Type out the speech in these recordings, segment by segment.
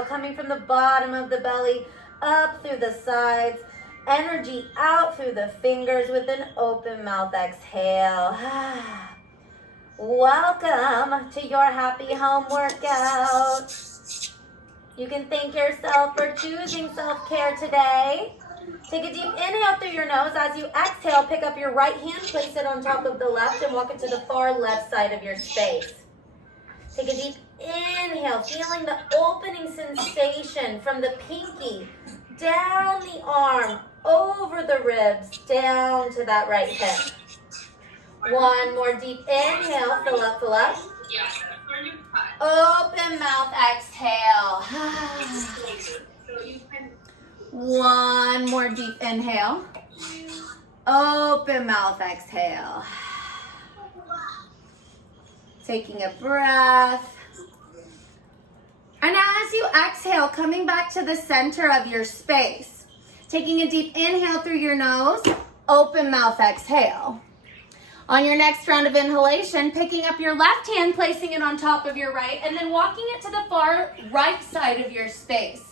inhale, coming from the bottom of the belly, up through the sides. Energy out through the fingers with an open mouth exhale. Welcome to your happy home workout. You can thank yourself for choosing self-care today. Take a deep inhale through your nose. As you exhale, pick up your right hand, place it on top of the left, and walk it to the far left side of your space. Take a deep inhale, feeling the opening sensation from the pinky down the arm, over the ribs, down to that right hip. One more deep inhale, fill up, fill up. Open mouth, exhale. One more deep inhale. Open mouth, exhale. Taking a breath. And as you exhale, coming back to the center of your space. Taking a deep inhale through your nose, open mouth, exhale. On your next round of inhalation, picking up your left hand, placing it on top of your right, and then walking it to the far right side of your space.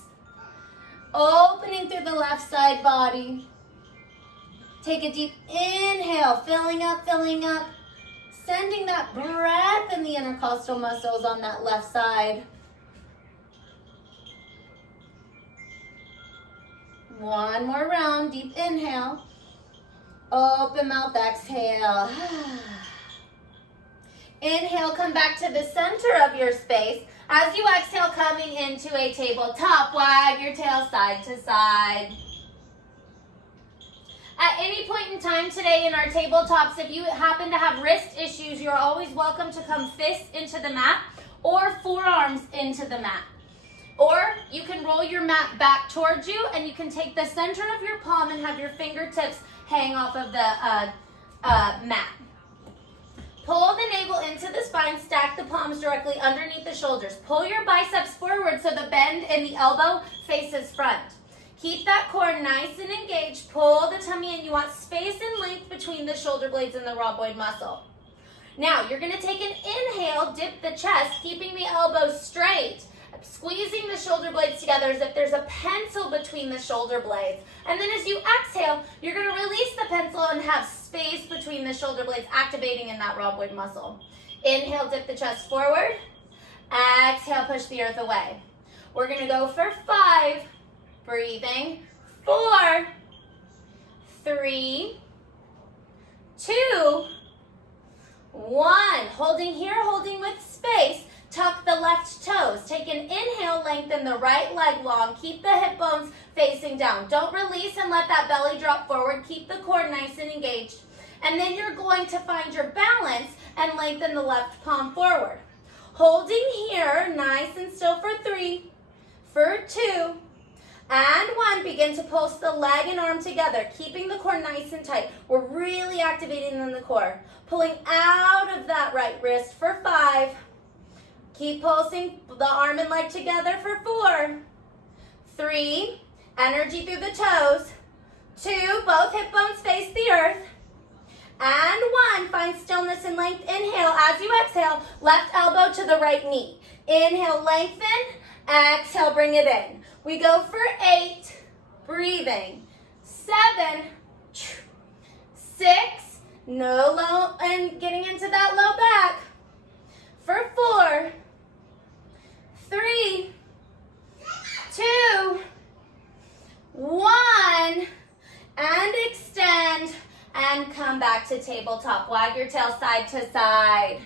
Opening through the left side body. Take a deep inhale, filling up, sending that breath in the intercostal muscles on that left side. One more round, deep inhale. Open mouth, exhale. Inhale, come back to the center of your space. As you exhale, coming into a tabletop, wag your tail side to side. At any point in time today in our tabletops, if you happen to have wrist issues, you're always welcome to come fists into the mat or forearms into the mat. Or you can roll your mat back towards you and you can take the center of your palm and have your fingertips hang off of the mat. Pull the navel into the spine, stack the palms directly underneath the shoulders. Pull your biceps forward so the bend in the elbow faces front. Keep that core nice and engaged. Pull the tummy in. You want space and length between the shoulder blades and the rhomboid muscle. Now, you're going to take an inhale, dip the chest, keeping the elbows straight. Squeezing the shoulder blades together as if there's a pencil between the shoulder blades. And then as you exhale, you're going to release the pencil and have space between the shoulder blades, activating in that rhomboid muscle. Inhale, dip the chest forward. Exhale, push the earth away. We're going to go for 5. Breathing. 4, 3, 2, 1. Holding here, holding with space. Tuck the left toes. Take an inhale, lengthen the right leg long. Keep the hip bones facing down. Don't release and let that belly drop forward. Keep the core nice and engaged. And then you're going to find your balance and lengthen the left palm forward. Holding here, nice and still for 3, for 2, and 1. Begin to pulse the leg and arm together, keeping the core nice and tight. We're really activating in the core. Pulling out of that right wrist for 5. Keep pulsing the arm and leg together for 4, 3, energy through the toes, 2, both hip bones face the earth, and 1, find stillness and length. Inhale, as you exhale, left elbow to the right knee. Inhale, lengthen, exhale, bring it in. We go for 8, breathing, 7, 6, no low, and getting into that low back, for 4, 3, 2, 1, and extend, and come back to tabletop. Wag your tail side to side.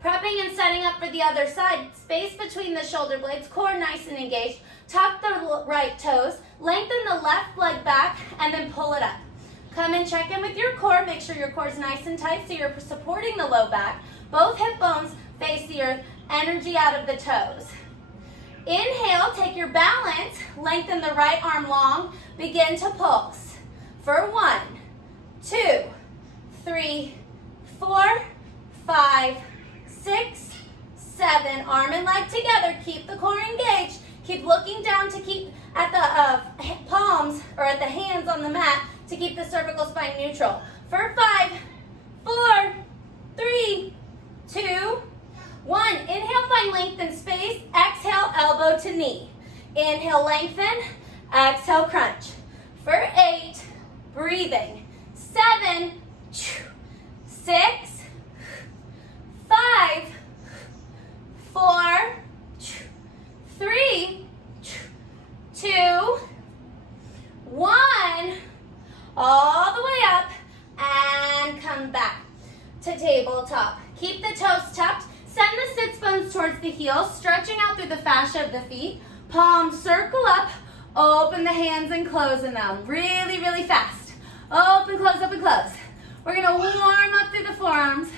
Prepping and setting up for the other side. Space between the shoulder blades, core nice and engaged. Tuck the right toes, lengthen the left leg back, and then pull it up. Come and check in with your core. Make sure your core is nice and tight so you're supporting the low back. Both hip bones face the earth, energy out of the toes. Inhale, take your balance, lengthen the right arm long, begin to pulse. For 1, 2, 3, 4, 5, 6, 7, arm and leg together. Keep the core engaged. Keep looking down to keep at the palms or at the hands on the mat to keep the cervical spine neutral. For 5, 4, 3, 2, 1. Inhale 9, lengthen space. Exhale, elbow to knee. Inhale, lengthen. Exhale, crunch. For 8, breathing. 7, 6, 5, 4, 3, 2, 1. All the way up and come back to tabletop. Keep the toes tucked. Send the sits bones towards the heels, stretching out through the fascia of the feet. Palms circle up. Open the hands and closing them. Really, really fast. Open, close, open, close. We're going to warm up through the forearms.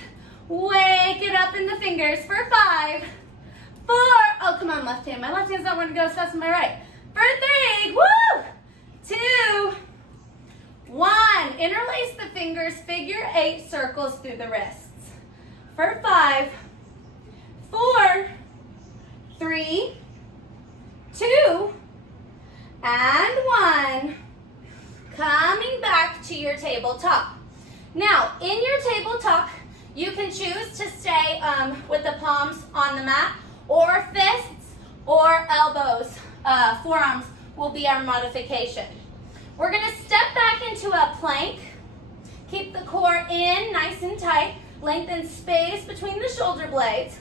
Wake it up in the fingers for 5, 4. Oh, come on, left hand. My left hand's not wanting to go as fast as my right. For 3. Woo! 2, 1. Interlace the fingers. Figure 8 circles through the wrists. For 5, 4, 3, 2, and 1. Coming back to your tabletop. Now, in your tabletop, you can choose to stay with the palms on the mat, or fists, or elbows. Forearms will be our modification. We're going to step back into a plank. Keep the core in, nice and tight. Lengthen space between the shoulder blades.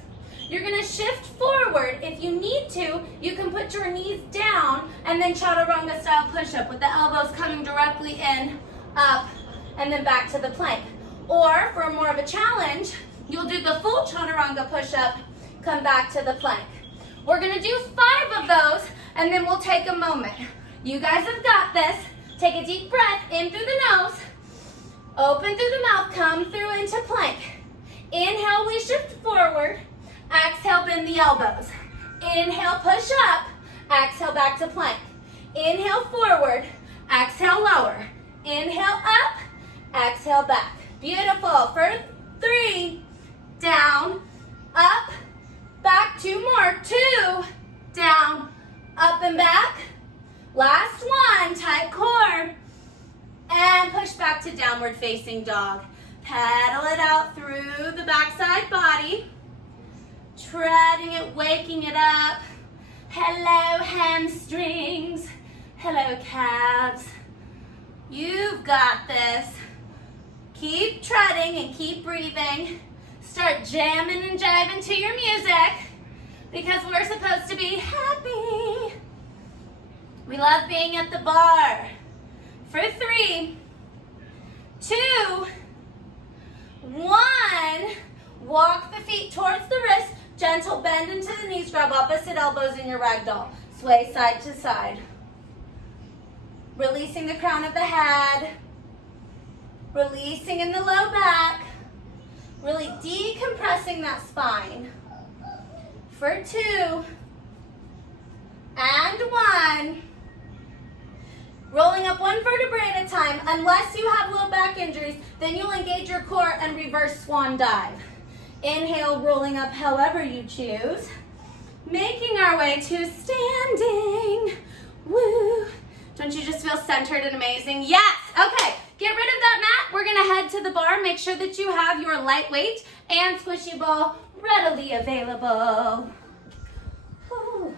You're going to shift forward. If you need to, you can put your knees down and then chaturanga style push-up with the elbows coming directly in, up, and then back to the plank. Or for more of a challenge, you'll do the full chaturanga push-up, come back to the plank. We're going to do 5 of those, and then we'll take a moment. You guys have got this. Take a deep breath in through the nose. Open through the mouth, come through into plank. Inhale, we shift forward. Exhale, bend the elbows. Inhale, push up. Exhale, back to plank. Inhale, forward. Exhale, lower. Inhale, up. Exhale, back. Beautiful. For 3, down, up, back. 2 more. 2, down, up and back. Last one, tight core. And push back to downward facing dog. Pedal it out through the backside body. Treading it, waking it up. Hello, hamstrings. Hello, calves. You've got this. Keep treading and keep breathing. Start jamming and jiving to your music because we're supposed to be happy. We love being at the bar. For 3, 2, 1. Walk the feet towards the wrist. Gentle bend into the knees. Grab opposite elbows in your ragdoll. Sway side to side. Releasing the crown of the head. Releasing in the low back. Really decompressing that spine. For 2 and 1. Rolling up 1 vertebrae at a time. Unless you have low back injuries, then you'll engage your core and reverse swan dive. Inhale, rolling up however you choose. Making our way to standing. Woo. Don't you just feel centered and amazing? Yes. Okay, get rid of that mat. We're gonna head to the bar. Make sure that you have your lightweight and squishy ball readily available. Woo.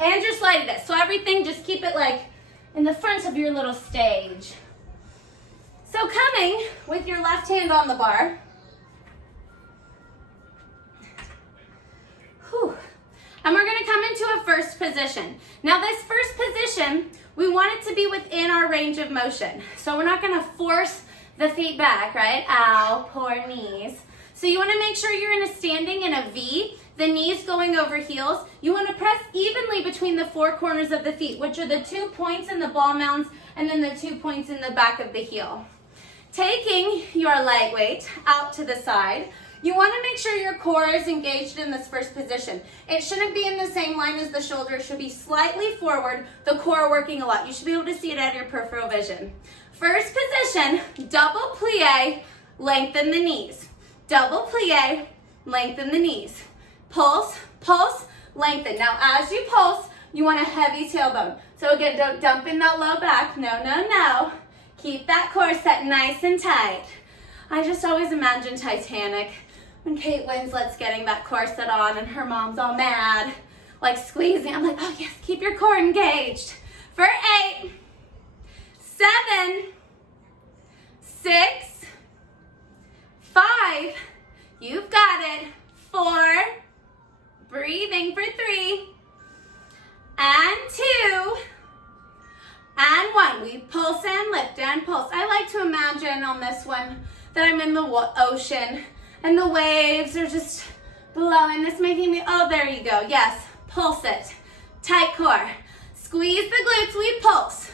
And your slide disc. So everything, just keep it like in the front of your little stage. So coming with your left hand on the bar. Whew. And we're gonna come into a first position. Now this first position, we want it to be within our range of motion. So we're not gonna force the feet back, right? Ow, poor knees. So you wanna make sure you're in a standing in a V, the knees going over heels. You wanna press evenly between the 4 corners of the feet, which are the 2 points in the ball mounds and then the 2 points in the back of the heel. Taking your lightweight out to the side, you want to make sure your core is engaged in this first position. It shouldn't be in the same line as the shoulder. It should be slightly forward, the core working a lot. You should be able to see it out of your peripheral vision. First position, double plie, lengthen the knees. Double plie, lengthen the knees. Pulse, pulse, lengthen. Now as you pulse, you want a heavy tailbone. So again, don't dump in that low back. No, no, no. Keep that core set nice and tight. I just always imagine Titanic. When Kate Winslet's getting that corset on and her mom's all mad, like squeezing, I'm like, oh yes, keep your core engaged. For 8, 7, 6, 5, you've got it. 4, breathing for 3, and 2, and 1. We pulse and lift and pulse. I like to imagine on this one that I'm in the ocean and the waves are just blowing. This making me, oh, there you go. Yes, pulse it. Tight core. Squeeze the glutes, we pulse.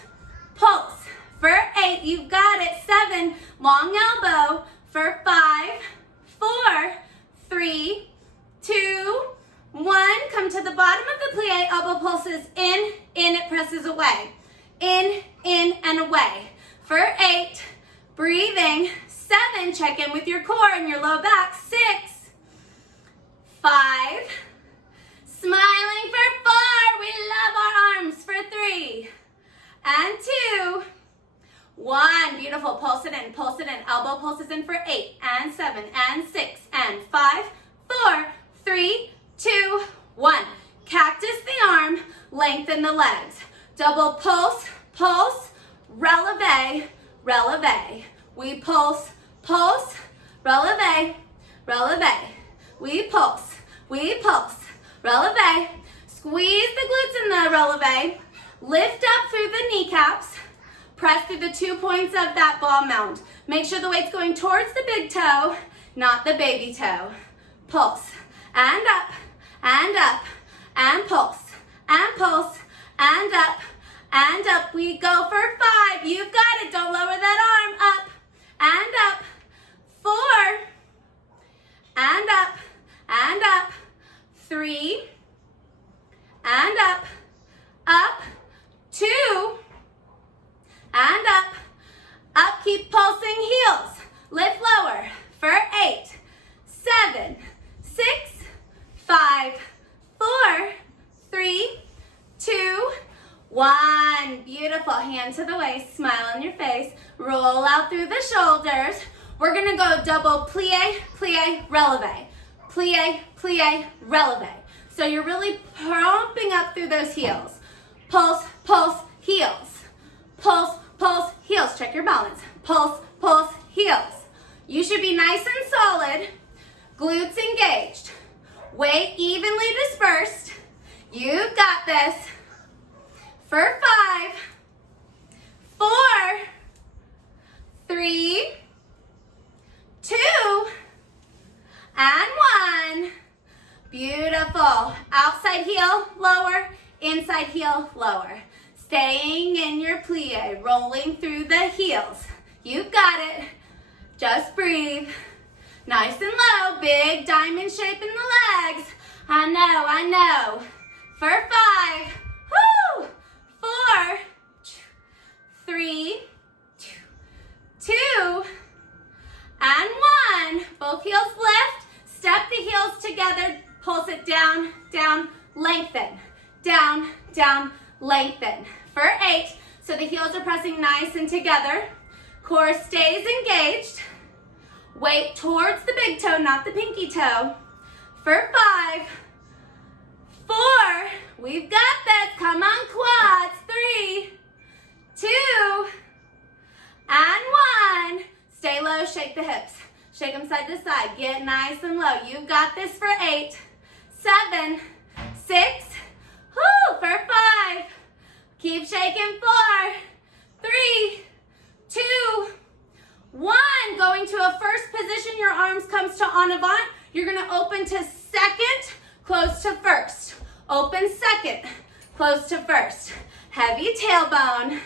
Pulse. For 8, you've got it. 7, long elbow. For 5, 4, 3, 2, 1. Come to the bottom of the plie. Elbow pulses in, it presses away. In, and away. For 8, breathing. 7, check in with your core and your low back. 6, 5, smiling for 4. We love our arms. For 3, and 2, 1. Beautiful. Pulse it in, pulse it in. Elbow pulses in for 8, and 7, and 6, and 5, 4, 3, 2, 1. Cactus the arm, lengthen the legs. Double pulse, pulse, releve, releve. We pulse, pulse, releve, releve. We pulse, releve. Squeeze the glutes in the releve. Lift up through the kneecaps. Press through the 2 points of that ball mound. Make sure the weight's going towards the big toe, not the baby toe. Pulse, and up, and pulse, and up, and up. We go for 5. You've got it. Don't lower that arm. Up, and up. 4, and up, 3, and up, 2, and up, keep pulsing, heels, lift lower, for 8, 7, 6, 5, 4, 3, 2, 1. Beautiful, hand to the waist, smile on your face, roll out through the shoulders. We're gonna go double plie, plie, releve. Plie, plie, releve. So you're really pumping up through those heels. Pulse, pulse, heels. Pulse, pulse, heels. Check your balance. Pulse, pulse, heels. You should be nice and solid. Glutes engaged. Weight evenly dispersed. You've got this. For 5, 4, 3, 2, and 1. Beautiful. Outside heel, lower. Inside heel, lower. Staying in your plie, rolling through the heels. You've got it. Just breathe. Nice and low. Big diamond shape in the legs. I know. For 5, woo! 4, 3, 2, and 1. Both heels lift. Step the heels together. Pulse it down, down, lengthen. Down, down, lengthen. For 8, so the heels are pressing nice and together. Core stays engaged. Weight towards the big toe, not the pinky toe. For 5, 4, we've got this. Come on, quads. 3, 2, and 1. Stay low, shake the hips. Shake them side to side. Get nice and low. You've got this for 8, 7, 6, whoo, for 5. Keep shaking. 4, 3, 2, 1. Going to a first position. Your arms comes to en avant. You're going to open to second, close to first. Open second, close to first. Heavy tailbone.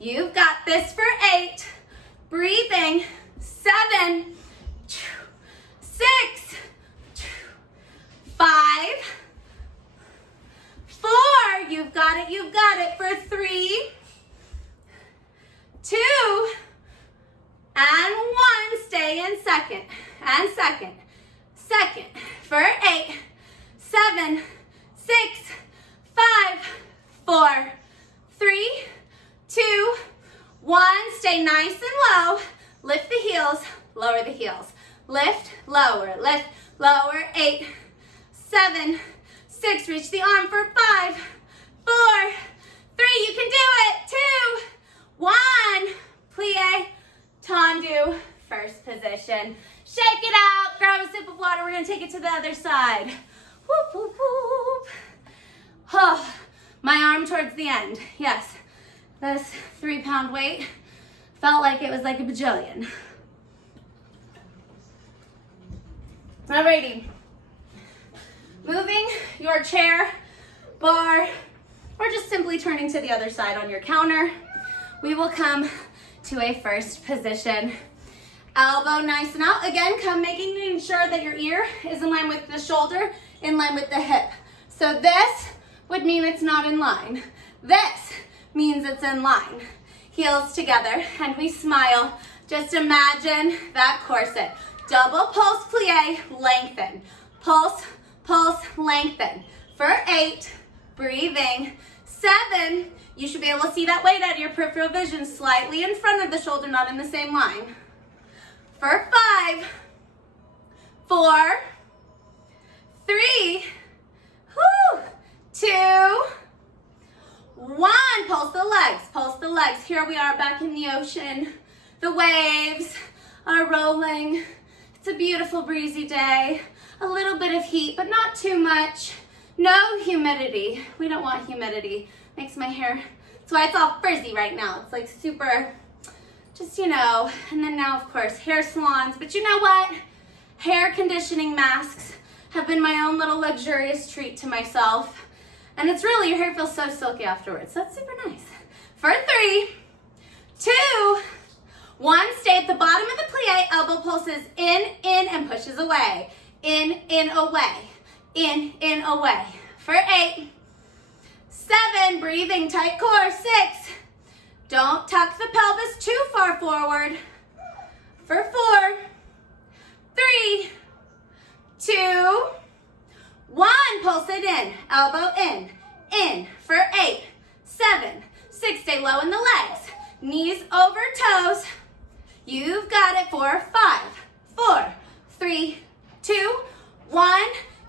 You've got this for 8. Breathing. 7, 6, 5, 4. You've got it for 3, 2, and 1. Stay in second, and second. Second, for 8, 7, 6, 5, 4, 3, 2, 1. Stay nice and low. Lift the heels, lower the heels. Lift, lower, lift. lower, 8, 7, 6, reach the arm for 5, 4, 3, you can do it, 2, 1, plie, tendu, first position. Shake it out, grab a sip of water, we're gonna take it to the other side. Whoop, whoop, whoop. Oh, my arm towards the end, yes. This 3-pound weight felt like it was like a bajillion. Alrighty. Moving your chair, bar, or just simply turning to the other side on your counter, we will come to a first position. Elbow nice and out. Again, come making sure that your ear is in line with the shoulder, in line with the hip. So this would mean it's not in line. This means it's in line. Heels together, and we smile. Just imagine that corset. Double pulse plie, lengthen. Pulse, pulse, lengthen. For 8, breathing. 7, you should be able to see that weight out of your peripheral vision, slightly in front of the shoulder, not in the same line. For 5, 4, 3, 2, 1. Pulse the legs, pulse the legs. Here we are back in the ocean. The waves are rolling. It's a beautiful breezy day. A little bit of heat, but not too much. No humidity. We don't want humidity. Makes my hair, that's why it's all frizzy right now. It's like super, just, you know, and then now, of course, hair salons. But you know what? Hair conditioning masks have been my own little luxurious treat to myself. And it's really, your hair feels so silky afterwards. So that's super nice. For 3, 2, 1, stay at the bottom of the plie, elbow pulses in, and pushes away. In, away. In, away. For 8, 7, breathing, tight core. 6, don't tuck the pelvis too far forward. For 4, 3, 2, 1, pulse it in, elbow in. For 8, 7, 6, stay low in the legs. Knees over toes. You've got it. For 5, 4, 3, 2, 1.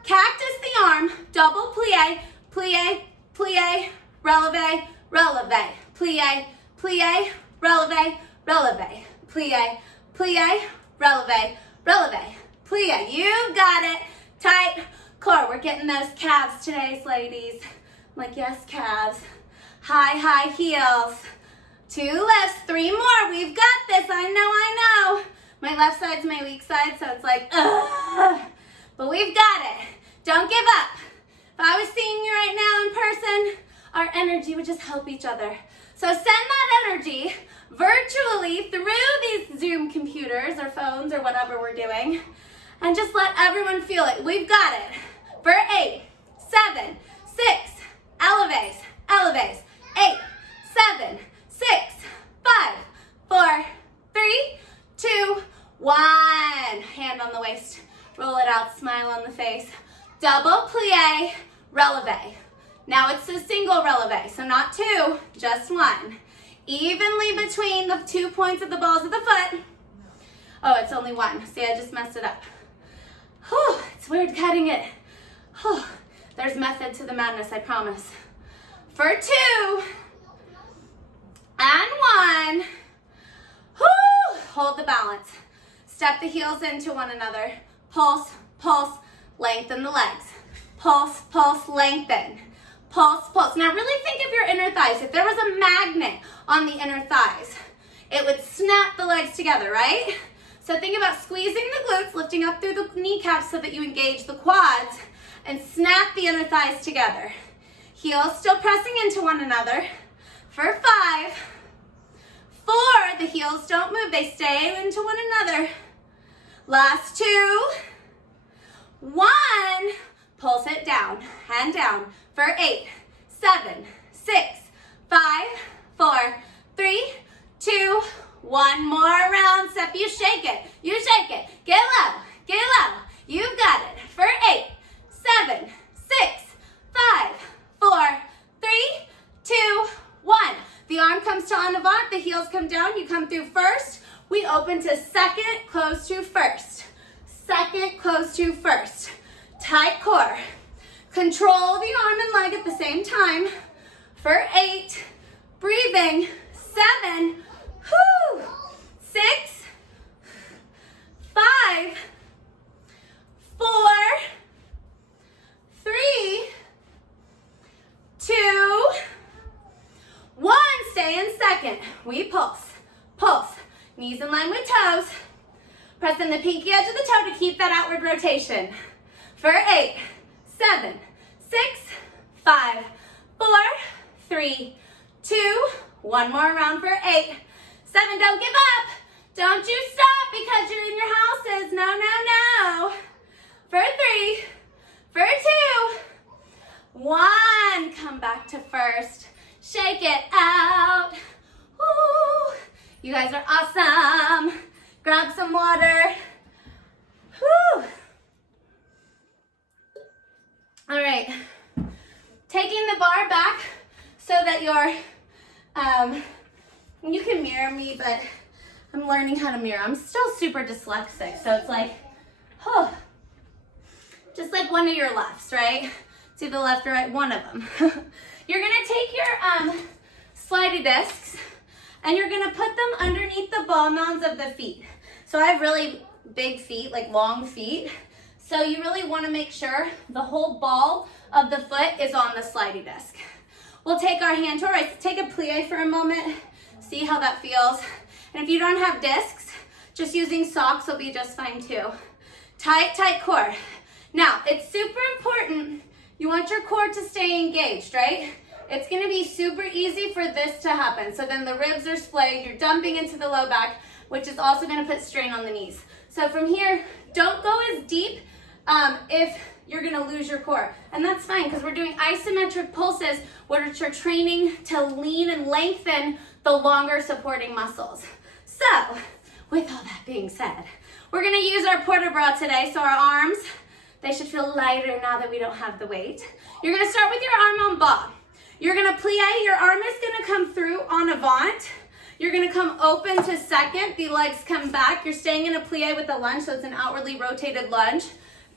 Cactus the arm, double plie, plie, plie, releve, releve, plie, plie, releve, releve, plie, plie, releve, releve, plie. You've got it. Tight core. We're getting those calves today, ladies. I'm like, yes, calves. High heels. 2 lifts, 3 more. We've got this. I know. My left side's my weak side, so it's like, ugh. But we've got it. Don't give up. If I was seeing you right now in person, our energy would just help each other. So send that energy virtually through these Zoom computers or phones or whatever we're doing, and just let everyone feel it. We've got it. For 8, 7, 6, elevates, elevates. 8, 7, 6, 5, 4, 3, 2, 1. Hand on the waist. Roll it out, smile on the face. Double plie, releve. Now it's a single releve, so not 2, just 1. Evenly between the 2 points of the balls of the foot. Oh, it's only 1. See, I just messed it up. Whew, it's weird cutting it. Whew, there's method to the madness, I promise. For 2 and 1. Whew, hold the balance. Step the heels into one another. Pulse, pulse, lengthen the legs. Pulse, pulse, lengthen. Pulse, pulse. Now really think of your inner thighs. If there was a magnet on the inner thighs, it would snap the legs together, right? So think about squeezing the glutes, lifting up through the kneecaps so that you engage the quads, and snap the inner thighs together. Heels still pressing into one another. For 5, 4, the heels don't move, they stay into one another. Last 2, 1, pulse it down, hand down. For 8, 7, 6, 5, 4, 3, 2, 1 more round. Step, you shake it, get low, you've got it. For 8, 7, 6, 5, 4, 3, 2, 1. The arm comes to en avant, the heels come down, you come through first. We open to second, close to first. second, close to first. Tight core. Control the arm and leg at the same time. For 8, breathing, 7, 6, 5, 4, 3, 2, 1. Stay in second. We pulse, pulse. Knees in line with toes. Pressing the pinky edge of the toe to keep that outward rotation. For 8, 7, 6, 5, 4, 3, 2, 1 more round for 8, 7, don't give up. Don't you stop because you're in your houses. No, no, no. For 3, for 2, 1. Come back to first. Shake it out. Woo. You guys are awesome. Grab some water. Woo. All right. Taking the bar back so that you're, you can mirror me, but I'm learning how to mirror. I'm still super dyslexic, so it's like, just like one of your lefts, right? It's either left or right, one of them. You're gonna take your slidey discs and you're gonna put them underneath the ball mounds of the feet. So I have really big feet, like long feet. So you really wanna make sure the whole ball of the foot is on the slidey disc. We'll take our hand to our right, take a plie for a moment, see how that feels. And if you don't have discs, just using socks will be just fine too. Tight, tight core. Now, it's super important, you want your core to stay engaged, right? It's gonna be super easy for this to happen. So then the ribs are splayed, you're dumping into the low back, which is also gonna put strain on the knees. So from here, don't go as deep if you're gonna lose your core. And that's fine, because we're doing isometric pulses, which are training to lean and lengthen the longer supporting muscles. So, with all that being said, we're gonna use our port de bras today. So our arms, they should feel lighter now that we don't have the weight. You're gonna start with your arm on bas. You're gonna plie, your arm is gonna come through en avant. You're gonna come open to second, the legs come back. You're staying in a plie with a lunge, so it's an outwardly rotated lunge.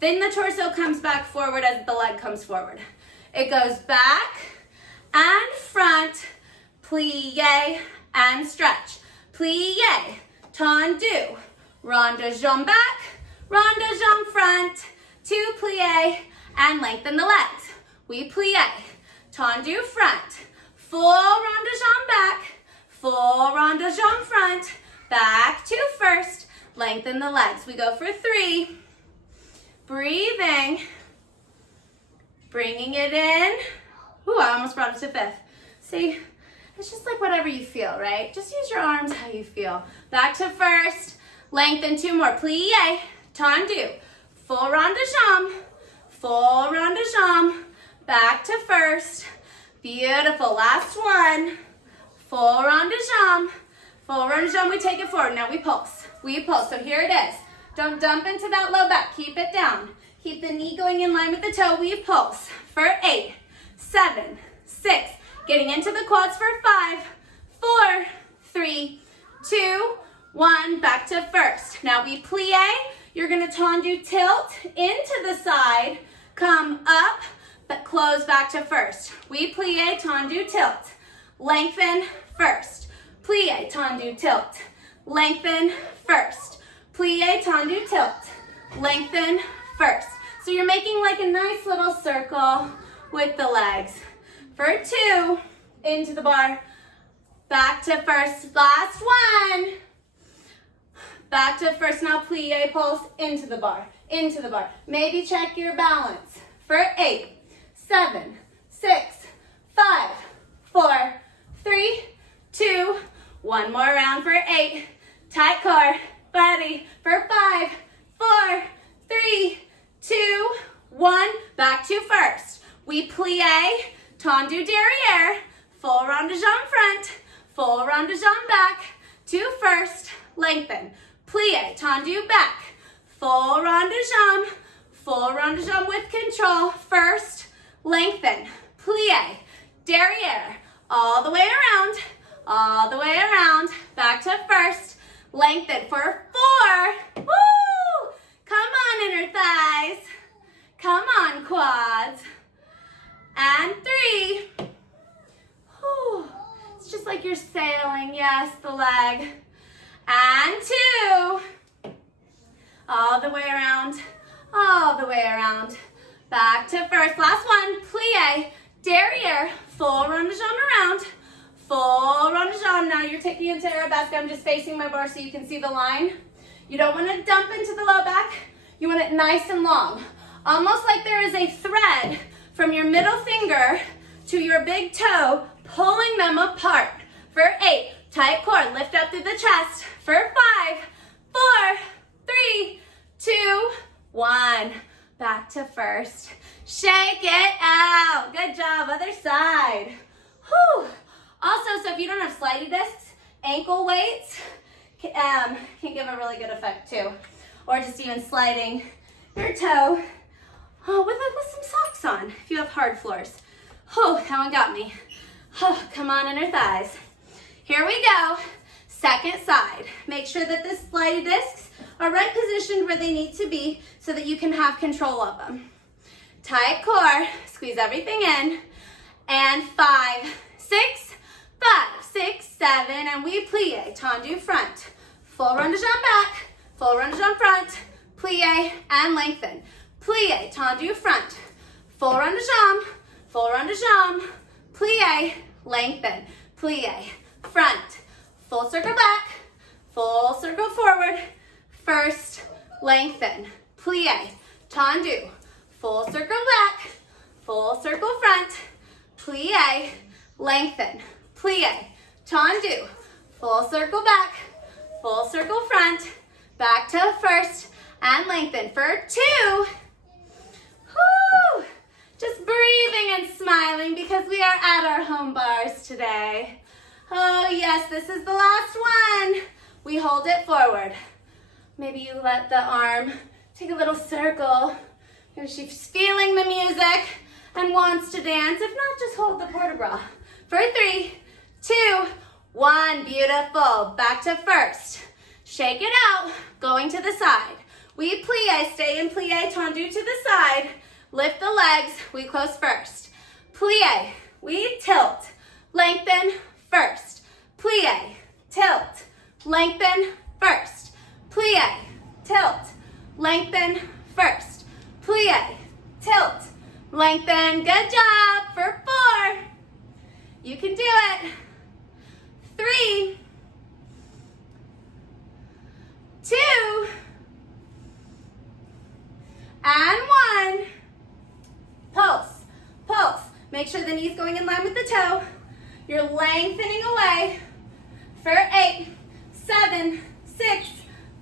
Then the torso comes back forward as the leg comes forward. It goes back and front, plie and stretch. Plie, tendu, rond de jambe back, rond de jambe front, 2 plie, and lengthen the legs. We plie, tendu front, full rond de jambe back, full rond de jambe front, back to first, lengthen the legs. We go for 3, breathing, bringing it in. Ooh, I almost brought it to 5th. See, it's just like whatever you feel, right? Just use your arms how you feel. Back to first, lengthen 2 more, plie, tendu, full rond de jambe, full rond de jambe, back to first, beautiful, last one, full rond de jambe, full rond de jambe, we take it forward, now we pulse, so here it is, don't dump into that low back, keep it down, keep the knee going in line with the toe, we pulse, for 8, 7, 6, getting into the quads for 5, 4, 3, 2, 1, back to first. Now we plie, you're gonna tendu tilt into the side, come up, but close back to first. We plie, tendu tilt, lengthen first. Plie, tendu tilt, lengthen first. Plie, tendu tilt, lengthen first. So you're making like a nice little circle with the legs. For 2, into the bar, back to first, last one. Back to first, now plie, pulse, into the bar. Maybe check your balance. For 8, 7, 6, 5, 4, 3, 2, 1 more round for 8. Tight core, body, for 5, 4, 3, 2, 1. Back to first. We plie, tendu derrière, full rond de jambe front, full rond de jambe back, to first, lengthen. Plie, tendu back, full rond de jambe with control, first, lengthen, plie, derrière, all the way around, back to first, lengthen for 4, woo! Come on, inner thighs. Come on, quads. And 3. Whew. It's just like you're sailing. Yes, the leg. And 2. All the way around. All the way around. Back to first. Last one. Plie. Derriere. Full rond de jambe around. Full rond de jambe. Now you're taking it to arabesque. I'm just facing my bar so you can see the line. You don't want to dump into the low back. You want it nice and long. Almost like there is a thread from your middle finger to your big toe, pulling them apart. For 8, tight core, lift up through the chest. For 5, 4, 3, 2, 1. Back to first. Shake it out. Good job. Other side. Whew. Also, so if you don't have slidey discs, ankle weights can give a really good effect too. Or just even sliding your toe with some socks on if you have hard floors. Oh, that one got me. Oh, come on, inner thighs. Here we go. Second side. Make sure that the slidey discs are right positioned where they need to be so that you can have control of them. Tight core. Squeeze everything in. And 5, 6, 5, 6, 7, and we plie. Tendu front. Full rond de jambe back. Full rond de jambe front. Plie and lengthen. Plie, tendu front. Full rond de jambe. Full rond de jambe. Plie, lengthen. Plie, front. Full circle back. Full circle forward. First, lengthen. Plie, tendu. Full circle back. Full circle front. Plie, lengthen. Plie, tendu. Full circle back. Full circle front. Back to first and lengthen for 2. Whew. Just breathing and smiling because we are at our home bars today. Oh yes, this is the last one. We hold it forward. Maybe you let the arm take a little circle. Maybe she's feeling the music and wants to dance. If not, just hold the port de bras. For 3, 2, 1. Beautiful. Back to first. Shake it out. Going to the side. We plie. Stay in plie. Tendu to the side. Lift the legs. We close first. Plie. We tilt. Lengthen first. Plie. Tilt. Lengthen first. Plie. Tilt. Lengthen first. Plie. Tilt. Lengthen. Good job. For 4. You can do it. 3, 2, and 1. Pulse, pulse. Make sure the knee's going in line with the toe. You're lengthening away. For 8, 7, 6,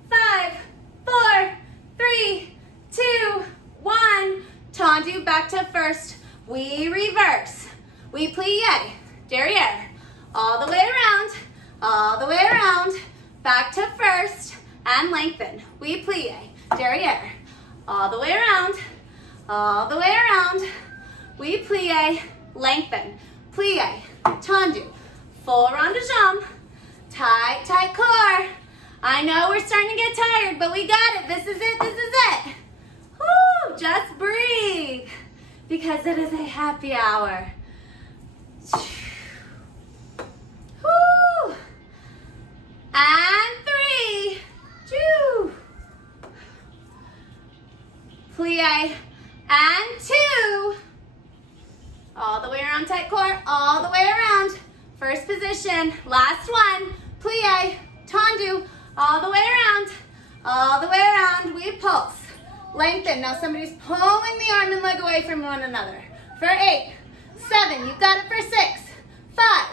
5, 4, 3, 2, 1. Tendu back to first. We reverse. We plie. Derriere. All the way around. All the way around. Back to first. And lengthen. We plie. Derriere. All the way around. All the way around. We plie. Lengthen. Plie. Tendu. Full rond de jambe. Tight, tight core. I know we're starting to get tired, but we got it. This is it. This is it. Woo! Just breathe. Because it is a happy hour. Woo! And 3, 2. Plie and 2. All the way around, tight core, all the way around. First position, last one. Plie, tendu, all the way around. All the way around, we pulse. Lengthen. Now somebody's pulling the arm and leg away from one another. For 8, 7, you've got it for 6, 5,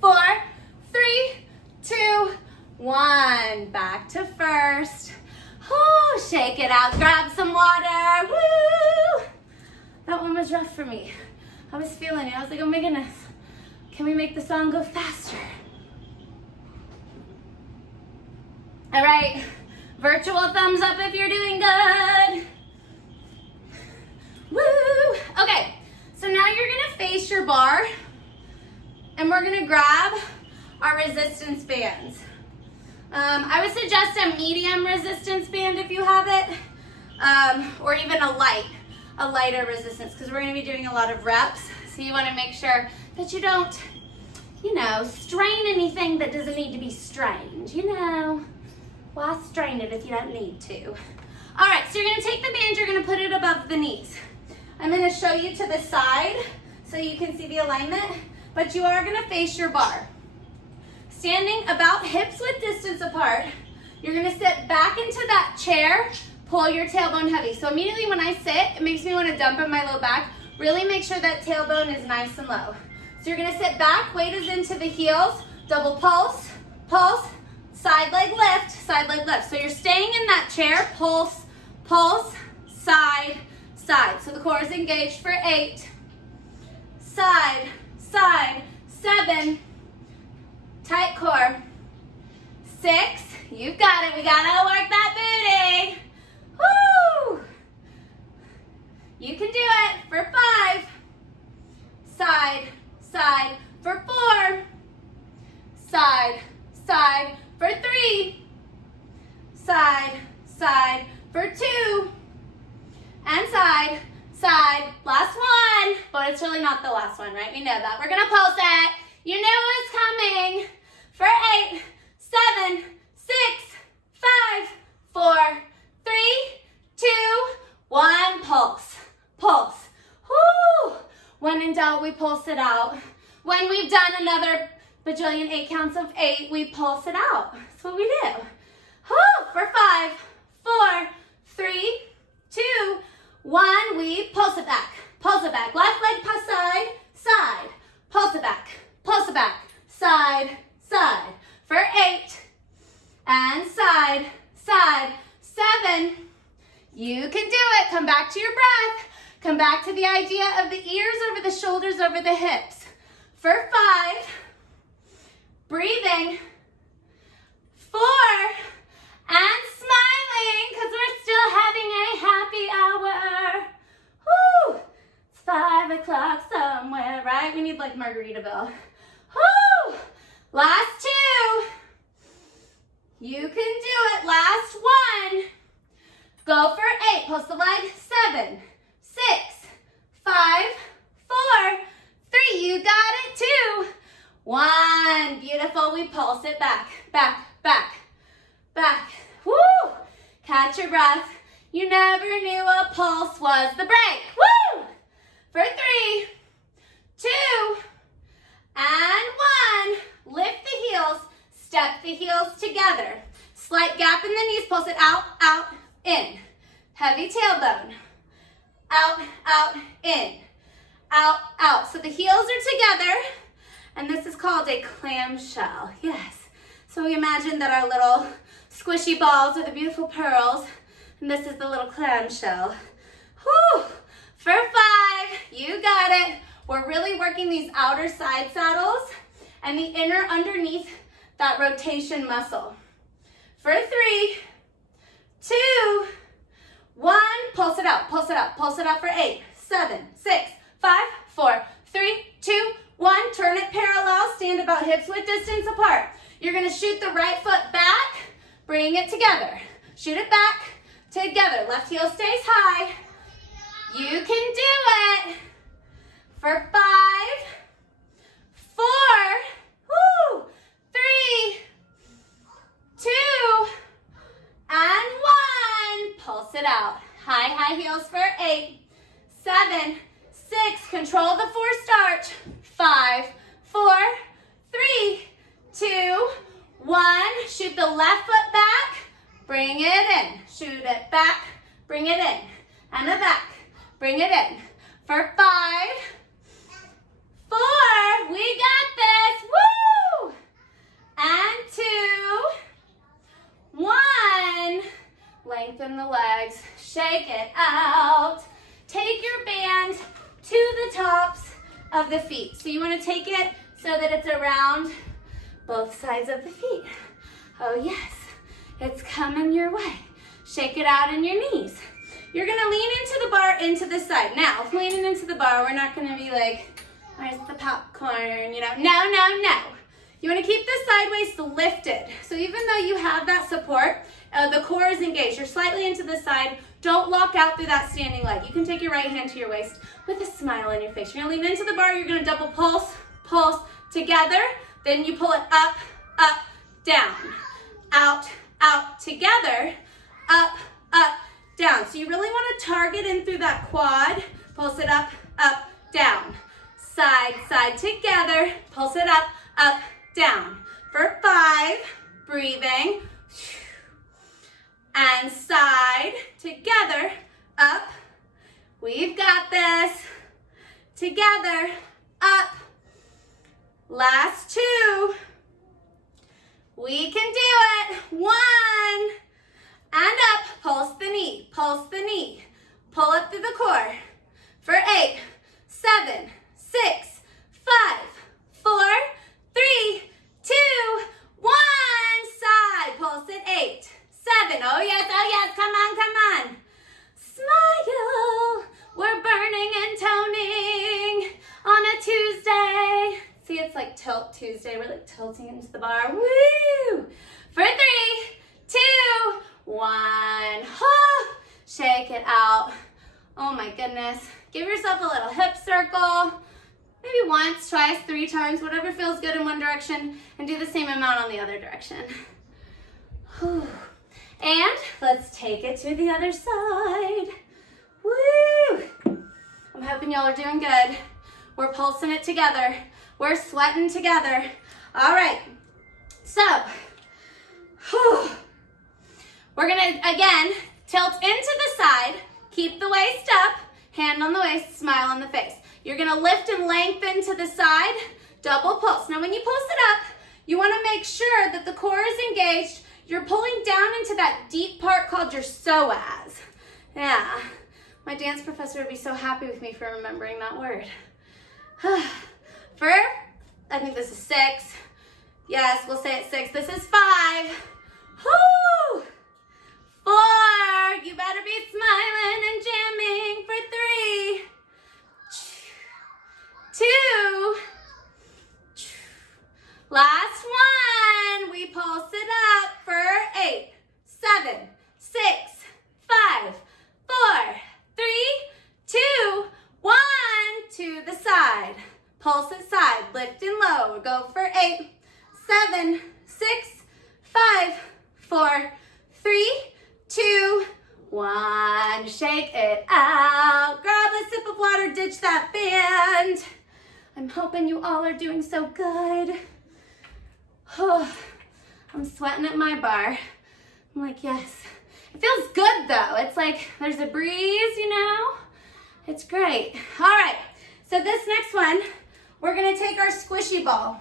4, 3, 2, 1. Back to first. Oh, shake it out. Grab some water. Woo! That one was rough for me. I was feeling it. I was like, oh my goodness. Can we make the song go faster? All right. Virtual thumbs up if you're doing good. Woo! Okay. So now you're going to face your bar. And we're going to grab our resistance bands. I would suggest a medium resistance band if you have it. or even a lighter resistance, because we're going to be doing a lot of reps. So you want to make sure that you don't, strain anything that doesn't need to be strained. Why strain it if you don't need to? All right, so you're going to take the band, you're going to put it above the knees. I'm going to show you to the side so you can see the alignment, but you are going to face your bar. Standing about hips width distance apart, you're going to sit back into that chair, pull your tailbone heavy. So immediately when I sit, it makes me want to dump in my low back. Really make sure that tailbone is nice and low. So you're going to sit back, weight is into the heels, double pulse, pulse, side leg lift, side leg lift. So you're staying in that chair, pulse, pulse, side, side. So the core is engaged for 8, side, side, 7, tight core, 6, you've got it. We gotta work that booty. Woo! You can do it for 5, side, side, for 4, side, side, for 3, side, side, for 2, and side, side, last one, but it's really not the last one, right? We know that. We're gonna pulse it. You knew it was coming. For 8, 7, 6, 5, 4, 3, 2, 1, pulse, pulse. Whoo! When in doubt, we pulse it out. When we've done another bajillion 8 counts of 8, we pulse it out. That's what we do. Whoo! For 5, 4, 3, 2, 1, we pulse it back. Pulse it back. Left leg pass side, side. Pulse it back. Pulse it back. Side, side. For 8. And side, side. 7. You can do it. Come back to your breath. Come back to the idea of the ears over the shoulders, over the hips. For 5. Breathing. 4. And smiling, because we're still having a happy hour. Woo! It's 5 o'clock somewhere, right? We need like Margaritaville. Woo! Last 2. You can do it. Last 1. Go for 8. Pulse the leg. 7, 6, 5, 4, 3. You got it. 2, 1. Beautiful. We pulse it back, back, back, back. Woo! Catch your breath. You never knew a pulse was the break. Woo! For 3, 2, and 1. Lift the heels. Step the heels together. Slight gap in the knees. Pulse it out, out, in. Heavy tailbone. Out, out, in. Out, out. So the heels are together. And this is called a clamshell. Yes. So we imagine that our little squishy balls are the beautiful pearls. And this is the little clamshell. Whew. For 5. You got it. We're really working these outer side saddles and the inner underneath that rotation muscle. For 3, 2, 1. Pulse it out, pulse it out, pulse it out for 8, 7, 6, 5, 4, 3, 2, 1. Turn it parallel, stand about hips width distance apart. You're gonna shoot the right foot back, bring it together. Shoot it back, together. Left heel stays high. You can do it. For 5, 4, woo, 3, 2, and 1. Pulse it out. High, high heels for 8, 7, 6. Control the forced arch. 5, 4, 3, 2, 1. Shoot the left foot back. Bring it in. Shoot it back. Bring it in. And the back. Bring it in. For 5, 4. We got this. Woo! And 2, 1. Lengthen the legs. Shake it out. Take your band to the tops of the feet. So you want to take it so that it's around both sides of the feet. Oh yes, it's coming your way. Shake it out in your knees. You're gonna lean into the bar, into the side. Now, leaning into the bar, we're not gonna be like, where's the popcorn, you know? No, no, no. You wanna keep the side waist lifted. So even though you have that support, the core is engaged. You're slightly into the side. Don't lock out through that standing leg. You can take your right hand to your waist with a smile on your face. You're gonna lean into the bar, you're gonna double pulse, pulse, together, then you pull it up, up, down, out, out, together, up, up, down. So you really wanna target in through that quad, pulse it up, down, side, side, together, pulse it up, down. For 5, breathing, and side, together, up. We've got this. Together, up. Last 2. We can do it. 1, and up. Pulse the knee, pulse the knee. Pull up through the core. For 8, 7, 6, 5, 4, 3, 2, 1. Side, pulse it. 8, 7, oh yes, come on. Smile, we're burning and toning on a Tuesday. See, it's like Tilt Tuesday. We're like tilting into the bar. Woo! For 3, 2, 1. Shake it out. Oh my goodness. Give yourself a little hip circle. Maybe once, twice, 3 times, whatever feels good in one direction, and do the same amount on the other direction. Whew. And let's take it to the other side. Woo! I'm hoping y'all are doing good. We're pulsing it together. We're sweating together. All right, so we're gonna, again, tilt into the side, keep the waist up, hand on the waist, smile on the face. You're gonna lift and lengthen to the side, double pulse. Now when you pulse it up, you wanna make sure that the core is engaged. You're pulling down into that deep part called your psoas. Yeah, my dance professor would be so happy with me for remembering that word. For, I think this is 6. Yes, we'll say it 6. This is 5. Woo! 4, you better be smiling and jamming. For 3, 2, last 1. We pulse it up for 8, 7, 6, 5, 4, 3, 2, 1. To the side. Pulse it side, lift and low. Go for 8, 7, 6, 5, 4, 3, 2, 1. Shake it out. Grab a sip of water, ditch that band. I'm hoping you all are doing so good. Oh, I'm sweating at my bar. I'm like, yes. It feels good though. It's like there's a breeze, you know? It's great. All right, so this next one, we're gonna take our squishy ball.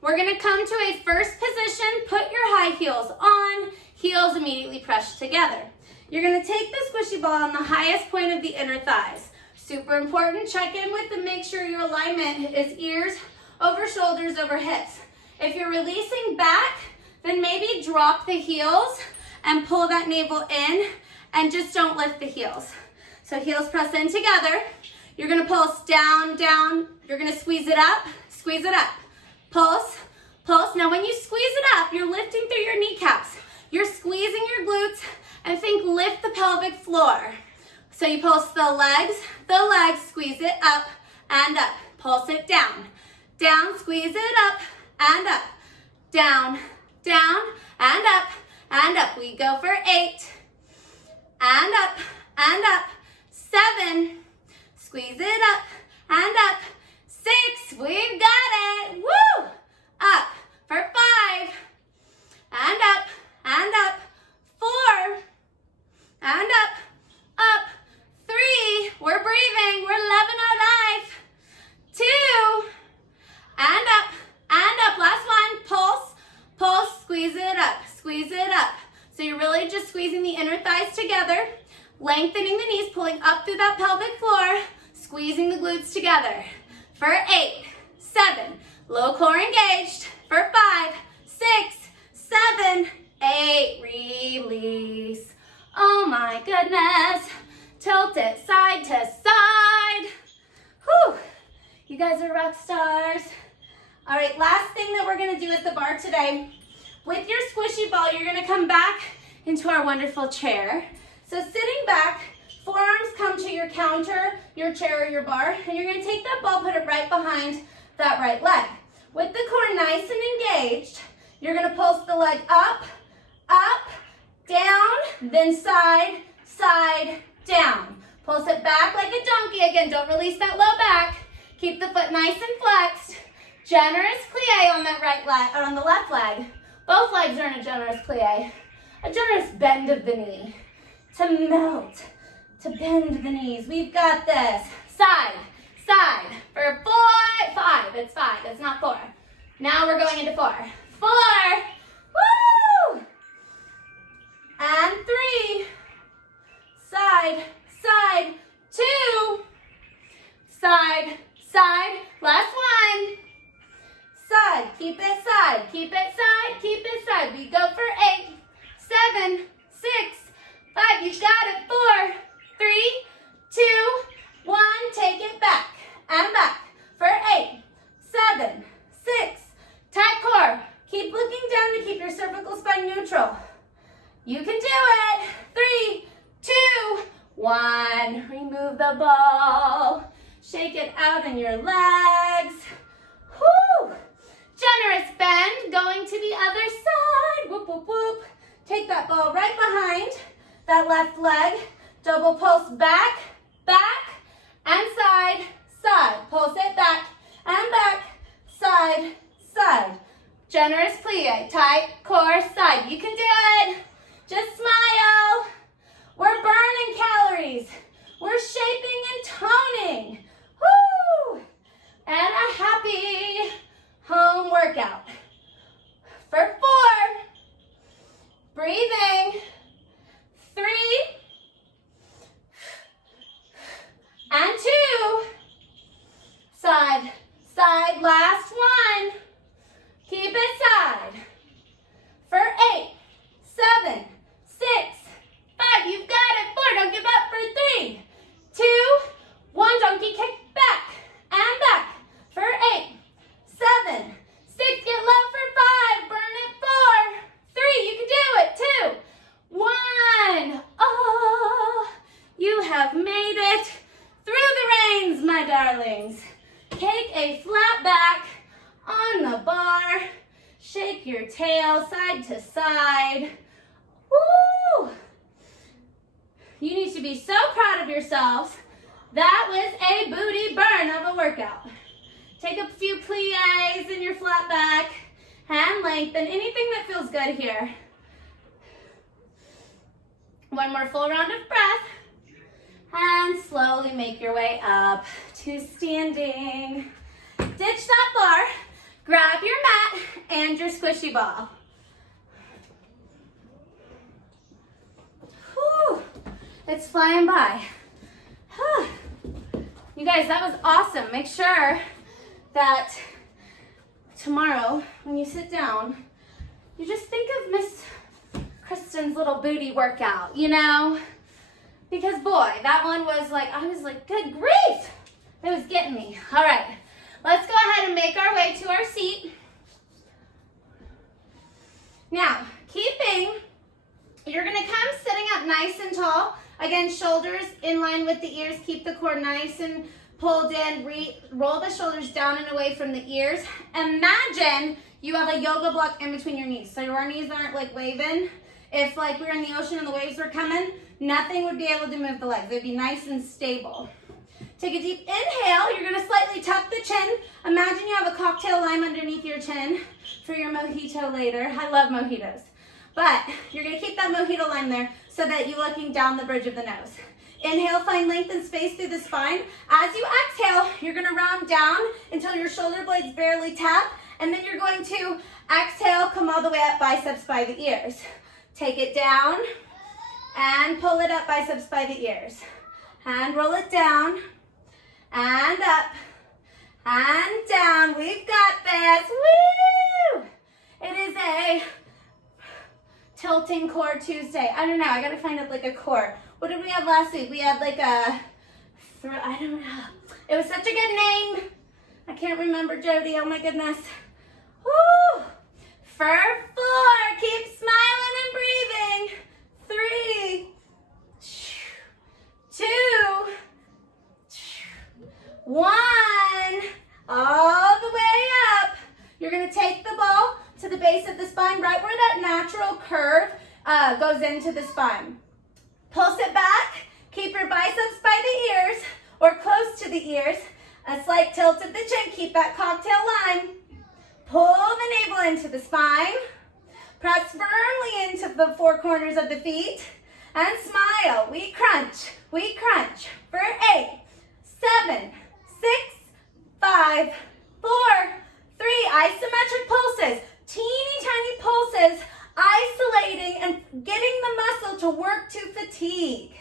We're gonna come to a first position, put your high heels on, heels immediately pressed together. You're gonna take the squishy ball on the highest point of the inner thighs. Super important, check in with them, make sure your alignment is ears over shoulders over hips. If you're releasing back, then maybe drop the heels and pull that navel in and just don't lift the heels. So heels press in together. You're gonna pulse down, down. You're gonna squeeze it up, pulse, pulse. Now when you squeeze it up, you're lifting through your kneecaps. You're squeezing your glutes and think lift the pelvic floor. So you pulse the legs, squeeze it up and up. Pulse it down, down, squeeze it up and up. Down, down, and up, and up. We go for 8, and up, 7, squeeze it up, and up, 6, we've got it, woo! Up, for 5, and up, 4, and up, 3, we're breathing, we're loving our life, 2, and up, last one, pulse, pulse, squeeze it up. So you're really just squeezing the inner thighs together, lengthening the knees, pulling up through that pelvic floor, squeezing the glutes together. For 8, 7, low core engaged. For 5, 6, 7, 8, release. Oh my goodness. Tilt it side to side. Whew. You guys are rock stars. All right, last thing that we're gonna do at the bar today. With your squishy ball, you're gonna come back into our wonderful chair. So sitting back, forearms come to your counter, your chair, or your bar, and you're gonna take that ball, put it right behind that right leg. With the core nice and engaged, you're gonna pulse the leg up, up, down, then side, side, down. Pulse it back like a donkey. Again, don't release that low back. Keep the foot nice and flexed. Generous plie on that right leg, or on the left leg. Both legs are in a generous plie. A generous bend of the knee. To melt, to bend the knees. We've got this. Side, side. For 4, 5. It's 5, it's not 4. Now we're going into 4. 4. Woo! And 3. Side, side. 2. Side, side. Last one. Side, keep it side, keep it side, keep it side. We go for 8, 7, 6, 5. You got it. 4, 3, 2, 1. Take it back and back for 8, 7, 6. Tight core. Keep looking down to keep your cervical spine neutral. You can do it. 3, 2, 1. Remove the ball. Shake it out in your legs. Whoo! Generous bend. Going to the other side. Whoop, whoop, whoop. Take that ball right behind that left leg. Double pulse back, back, and side, side. Pulse it back and back, side, side. Generous plie, tight core side. You can do it. Just smile. We're burning calories. We're shaping and toning. Woo! And a happy home workout. For 4, breathing. 3, and 2. Side, side, last one. Keep it side. For 8, 7, 6, 5. You've got it. 4, don't give up for 3, 2, 1. Donkey kick back and back for 8, 7, 6. Get low for 5. Burn it. 4, 3. You can do it. 2, 1. Oh, you have made it through the reins, my darlings. Take a flat back on the bar. Shake your tail side to side. Woo! You need to be so proud of yourselves. That was a booty burn of a workout. Take a few plies in your flat back. Hand lengthen. Anything that feels good here. One more full round of breath. And slowly make your way up to standing. Ditch that bar. Grab your mat and your squishy ball. Whew. It's flying by. You guys, that was awesome. Make sure that tomorrow when you sit down, you just think of Miss Kristen's little booty workout, you know? Because boy, that one was like, I was like, good grief. It was getting me. All right, let's go ahead and make our way to our seat. Now, you're gonna come sitting up nice and tall. Again, shoulders in line with the ears. Keep the core nice and pulled in. Roll the shoulders down and away from the ears. Imagine you have a yoga block in between your knees. So your knees aren't like waving. If like we were in the ocean and the waves were coming, nothing would be able to move the legs. They'd be nice and stable. Take a deep inhale. You're gonna slightly tuck the chin. Imagine you have a cocktail lime underneath your chin for your mojito later. I love mojitos. But you're gonna keep that mojito lime there so that you're looking down the bridge of the nose. Inhale, find length and space through the spine. As you exhale, you're gonna round down until your shoulder blades barely tap, and then you're going to exhale, come all the way up, biceps by the ears. Take it down and pull it up, biceps by the ears. And roll it down and up and down. We've got this. Woo! It is a tilting core Tuesday. I don't know. I got to find it like a core. What did we have last week? We had like a, I don't know. It was such a good name. I can't remember, Jody. Oh my goodness. Woo! For 4. Keep smiling and breathing. 3, 2, 1. All the way up. You're going to take the ball to the base of the spine, right where that natural curve goes into the spine. Pulse it back. Keep your biceps by the ears or close to the ears. A slight tilt of the chin. Keep that cocktail line. Pull the navel into the spine. Press firmly into the four corners of the feet. And smile. We crunch. We crunch. For 8, 7, 6, 5, 4, 3. Isometric pulses. Teeny tiny pulses. Isolating and getting the muscle to work to fatigue.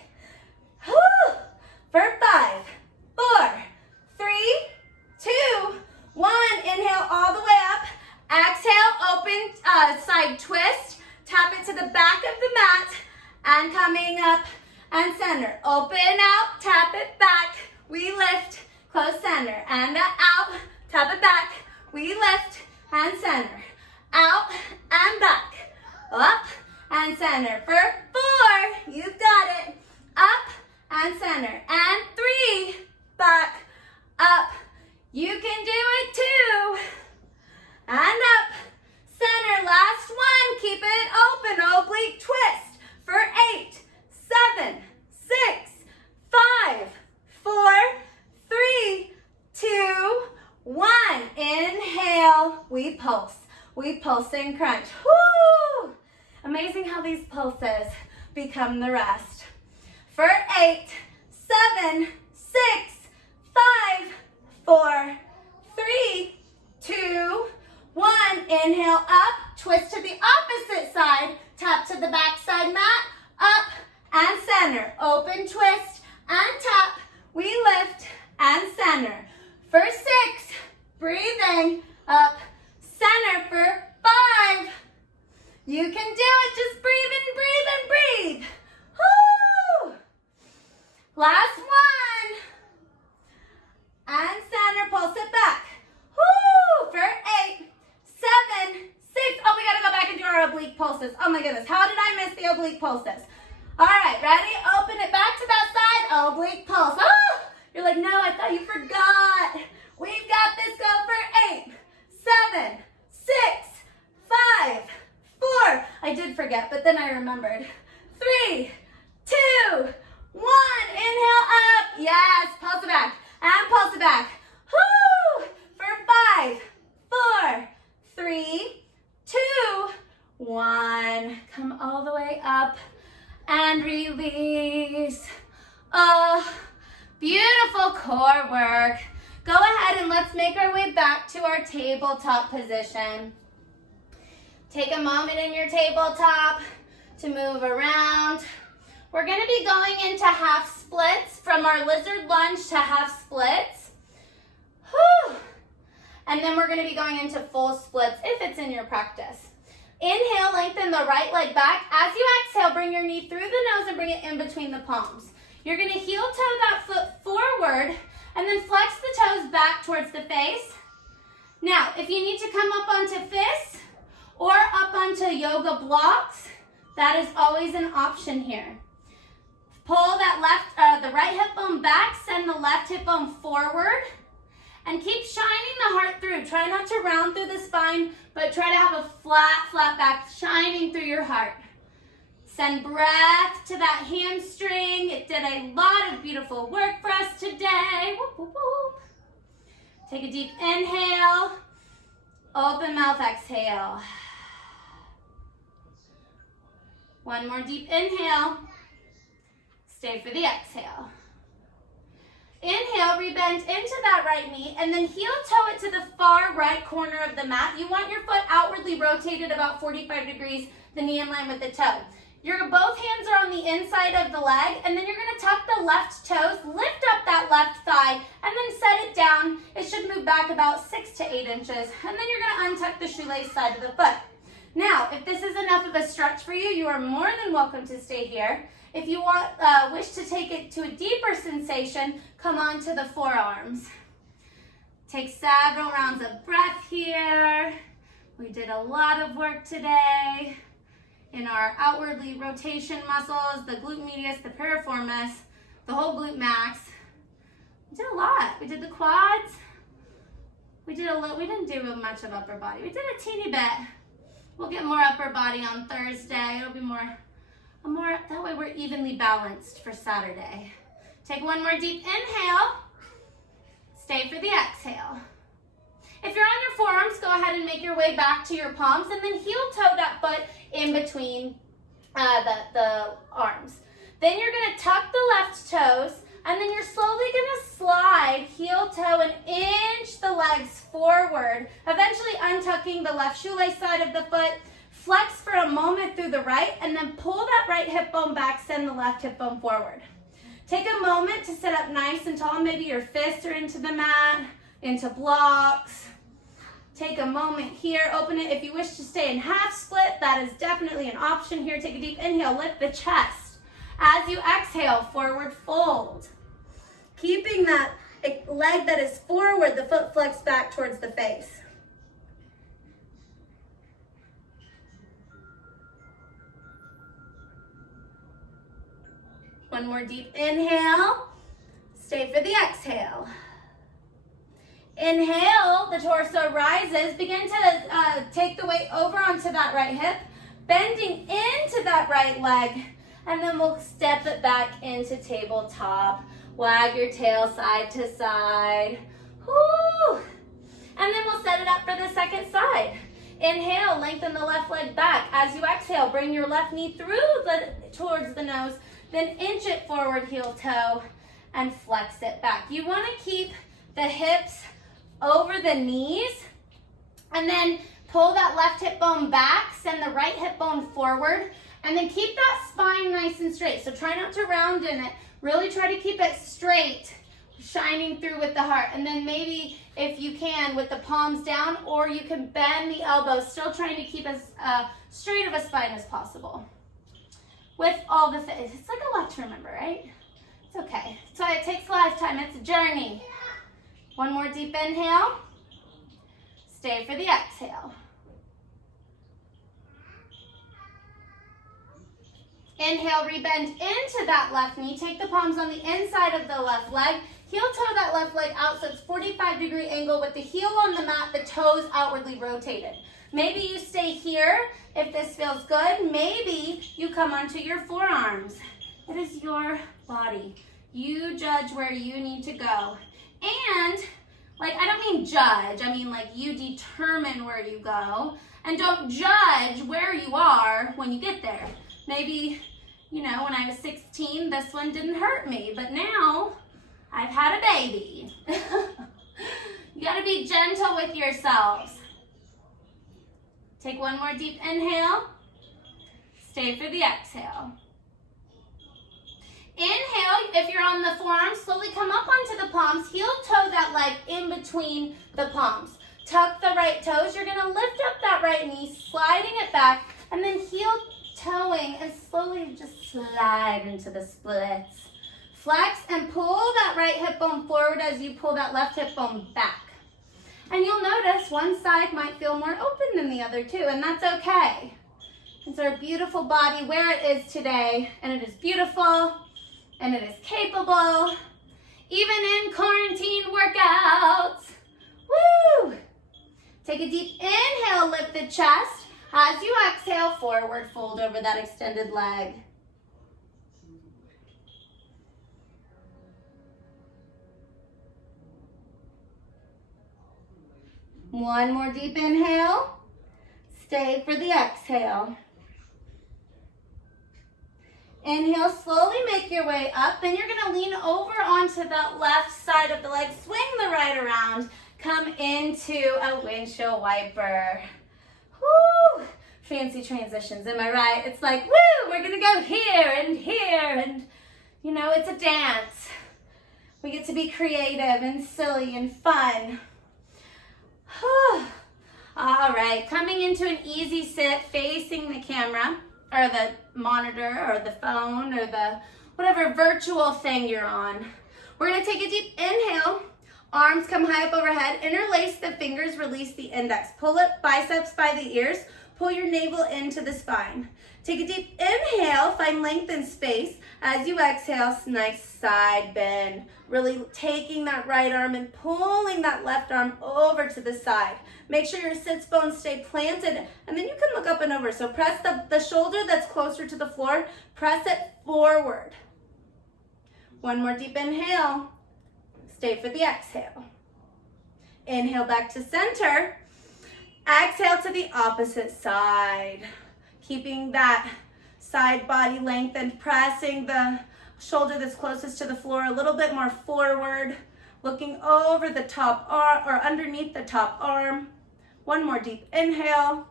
Whew. For 5, 4, 3, 2, 1. Inhale all the way up. Exhale, open side twist. Tap it to the back of the mat. And coming up and center. Open out, tap it back. We lift, close center. And out, tap it back. We lift and center. Out and back. Up and center. For 4, you've got it. Up and center. And 3, back, up. You can do it too. And up, center. Last one. Keep it open. Oblique twist. For 8, 7, 6, 5, 4, 3, 2, 1. Inhale. We pulse. We pulse and crunch. Woo! Amazing how these pulses become the rest. For 8, 7, 6, 5, 4, 3, 2, 1. Inhale up. Twist to the opposite side. Tap to the back side mat. Up and center. Open twist and tap. We lift and center. For 6, breathing up. Center for 5. You can do it. Just breathe and breathe and breathe. Woo! Last one. And center. Pulse it back. Woo! For 8, 7, 6. Oh, we got to go back and do our oblique pulses. Oh my goodness. How did I miss the oblique pulses? All right. Ready? Open it back to that side. Oblique pulse. Oh! You're like, no, I thought you forgot. We've got this. Go for 8, 7, 6, 5, 4. I did forget, but then I remembered. 3, 2, 1. Inhale up. Yes. Pulse it back. And pulse it back. Woo! For 5, 4, 3, 2, 1. Come all the way up and release. Oh, beautiful core work. Go ahead and let's make our way back to our tabletop position. Take a moment in your tabletop to move around. We're going to be going into half splits, from our lizard lunge to half splits. Whew. And then we're going to be going into full splits if it's in your practice. Inhale, lengthen the right leg back. As you exhale, bring your knee through the nose and bring it in between the palms. You're going to heel toe that foot forward and then flex the toes back towards the face. Now, if you need to come up onto fists or up onto yoga blocks, that is always an option here. Pull that the right hip bone back, send the left hip bone forward, and keep shining the heart through. Try not to round through the spine, but try to have a flat back shining through your heart. Send breath to that hamstring. It did a lot of beautiful work for us today. Whoop, whoop, whoop. Take a deep inhale. Open mouth, exhale. One more deep inhale. Stay for the exhale. Inhale, rebend into that right knee, and then heel toe it to the far right corner of the mat. You want your foot outwardly rotated about 45 degrees, the knee in line with the toe. Both hands are on the inside of the leg, and then you're going to tuck the left toes, lift up that left thigh, and then set it down. It should move back about 6 to 8 inches, and then you're going to untuck the shoelace side of the foot. Now, if this is enough of a stretch for you, you are more than welcome to stay here. If you wish to take it to a deeper sensation, come on to the forearms. Take several rounds of breath here. We did a lot of work today. in our outwardly rotation muscles, the glute medius, the piriformis, the whole glute max. We did a lot. We did the quads. We didn't do much of upper body. We did a teeny bit. We'll get more upper body on Thursday. It'll be more, that way we're evenly balanced for Saturday. Take one more deep inhale. Stay for the exhale. If you're on your forearms, go ahead and make your way back to your palms and then heel toe that foot in between the arms. Then you're gonna tuck the left toes and then you're slowly gonna slide heel toe and inch the legs forward, eventually untucking the left shoelace side of the foot. Flex for a moment through the right and then pull that right hip bone back, send the left hip bone forward. Take a moment to sit up nice and tall. Maybe your fists are into the mat, into blocks. Take a moment here, open it. If you wish to stay in half split, that is definitely an option here. Take a deep inhale, lift the chest. As you exhale, forward fold. Keeping that leg that is forward, the foot flexed back towards the face. One more deep inhale. Stay for the exhale. Inhale, the torso rises. Begin to take the weight over onto that right hip, bending into that right leg, and then we'll step it back into tabletop. Wag your tail side to side. Woo! And then we'll set it up for the second side. Inhale, lengthen the left leg back. As you exhale, bring your left knee towards the nose, then inch it forward, heel toe, and flex it back. You want to keep the hips over the knees, and then pull that left hip bone back, send the right hip bone forward, and then keep that spine nice and straight. So try not to round in it. Really try to keep it straight, shining through with the heart. And then maybe, if you can, with the palms down, or you can bend the elbows, still trying to keep as straight of a spine as possible. With all the things. It's like a lot to remember, right? It's okay. That's why it takes a lifetime. It's a journey. One more deep inhale. Stay for the exhale. Inhale, rebend into that left knee. Take the palms on the inside of the left leg. Heel toe that left leg out so it's 45-degree angle with the heel on the mat, the toes outwardly rotated. Maybe you stay here if this feels good. Maybe you come onto your forearms. It is your body. You judge where you need to go. And, I don't mean judge. I mean, you determine where you go. And don't judge where you are when you get there. Maybe, when I was 16, this one didn't hurt me. But now, I've had a baby. You got to be gentle with yourselves. Take one more deep inhale. Stay for the exhale. Inhale, if you're on the forearms, slowly come up onto the palms. Heel toe that leg in between the palms. Tuck the right toes. You're going to lift up that right knee, sliding it back, and then heel toeing and slowly just slide into the splits. Flex and pull that right hip bone forward as you pull that left hip bone back. And you'll notice one side might feel more open than the other too, and that's okay. It's our beautiful body where it is today, and it is beautiful, and it is capable, even in quarantine workouts. Woo! Take a deep inhale, lift the chest. As you exhale, forward fold over that extended leg. One more deep inhale. Stay for the exhale. Inhale, slowly make your way up. Then you're going to lean over onto that left side of the leg. Swing the right around. Come into a windshield wiper. Woo! Fancy transitions, am I right? It's like, woo, we're going to go here, and it's a dance. We get to be creative and silly and fun. All right, coming into an easy sit, facing the camera, or the monitor, or the phone, or the whatever virtual thing you're on. We're going to take a deep inhale. Arms come high up overhead. Interlace the fingers, release the index. Pull up biceps by the ears. Pull your navel into the spine. Take a deep inhale, find length and space. As you exhale, nice side bend. Really taking that right arm and pulling that left arm over to the side. Make sure your sits bones stay planted, and then you can look up and over. So press the shoulder that's closer to the floor, press it forward. One more deep inhale. Stay for the exhale. Inhale back to center. Exhale to the opposite side. Keeping that side body lengthened, pressing the shoulder that's closest to the floor a little bit more forward, looking over the top arm or underneath the top arm. One more deep inhale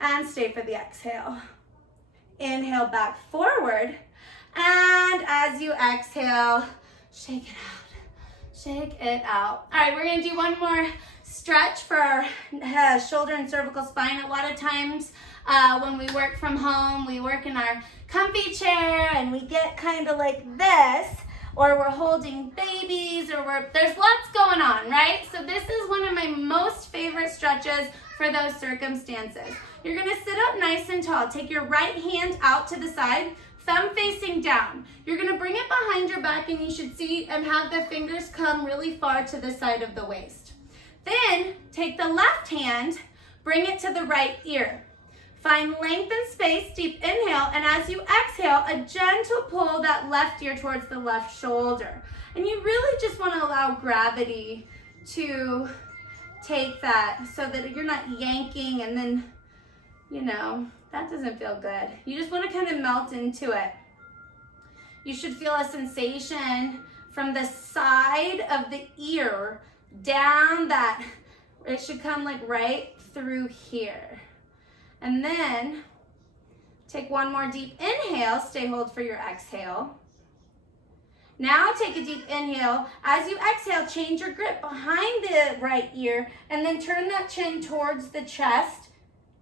and stay for the exhale. Inhale back forward, and as you exhale, shake it out. Shake it out. All right, we're gonna do one more stretch for our shoulder and cervical spine. A lot of times when we work from home, we work in our comfy chair and we get kind of like this, or we're holding babies, or there's lots going on, right? So this is one of my most favorite stretches for those circumstances. You're gonna sit up nice and tall. Take your right hand out to the side, thumb facing down. You're gonna bring it behind your back, and you should see and have the fingers come really far to the side of the waist. Then take the left hand, bring it to the right ear. Find length and space, deep inhale, and as you exhale, a gentle pull that left ear towards the left shoulder. And you really just want to allow gravity to take that so that you're not yanking and then, you know, that doesn't feel good. You just want to kind of melt into it. You should feel a sensation from the side of the ear down that, it should come like right through here. And then take one more deep inhale, stay hold for your exhale. Now take a deep inhale. As you exhale, change your grip behind the right ear and then turn that chin towards the chest,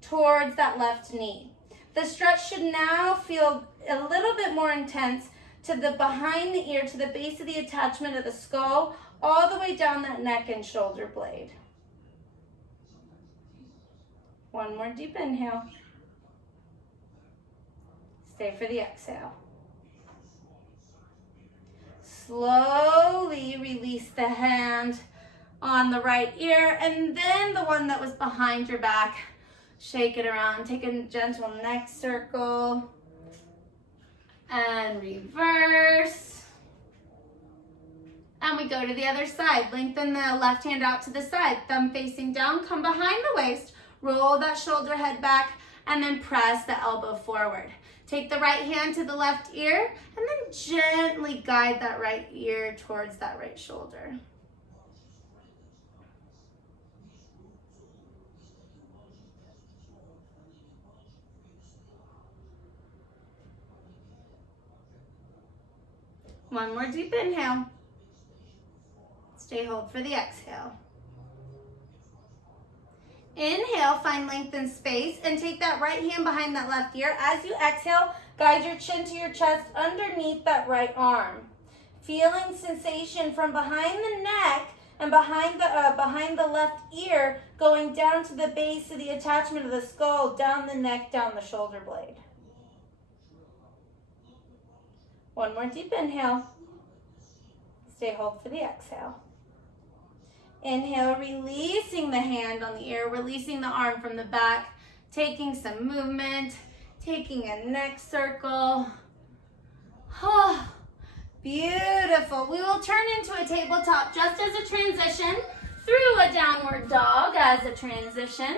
towards that left knee. The stretch should now feel a little bit more intense to the behind the ear, to the base of the attachment of the skull, all the way down that neck and shoulder blade. One more deep inhale. Stay for the exhale. Slowly release the hand on the right ear and then the one that was behind your back. Shake it around. Take a gentle neck circle and reverse. And we go to the other side. Lengthen the left hand out to the side, thumb facing down, come behind the waist. Roll that shoulder head back and then press the elbow forward. Take the right hand to the left ear and then gently guide that right ear towards that right shoulder. One more deep inhale. Stay hold for the exhale. Inhale, find length and space, and take that right hand behind that left ear. As you exhale, guide your chin to your chest underneath that right arm. Feeling sensation from behind the neck and behind the left ear going down to the base of the attachment of the skull, down the neck, down the shoulder blade. One more deep inhale. Stay hold for the exhale. Inhale, releasing the hand on the ear, releasing the arm from the back, taking some movement, taking a neck circle. Oh, beautiful. We will turn into a tabletop just as a transition, through a downward dog as a transition,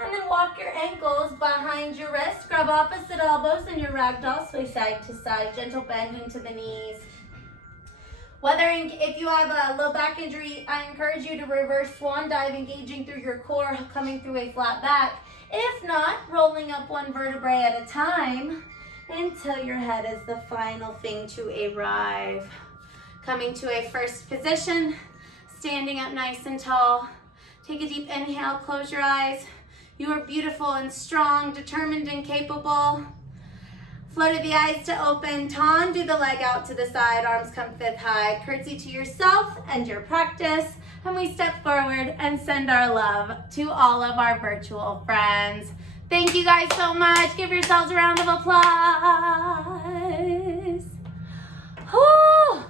and then walk your ankles behind your wrist, grab opposite elbows and your ragdoll, sway side to side, gentle bend into the knees. If you have a low back injury, I encourage you to reverse swan dive, engaging through your core, coming through a flat back. If not, rolling up one vertebrae at a time until your head is the final thing to arrive. Coming to a first position, standing up nice and tall. Take a deep inhale, close your eyes. You are beautiful and strong, determined and capable. Floated the eyes to open, do the leg out to the side, arms come fifth high. Curtsy to yourself and your practice. And we step forward and send our love to all of our virtual friends. Thank you guys so much. Give yourselves a round of applause. Whew.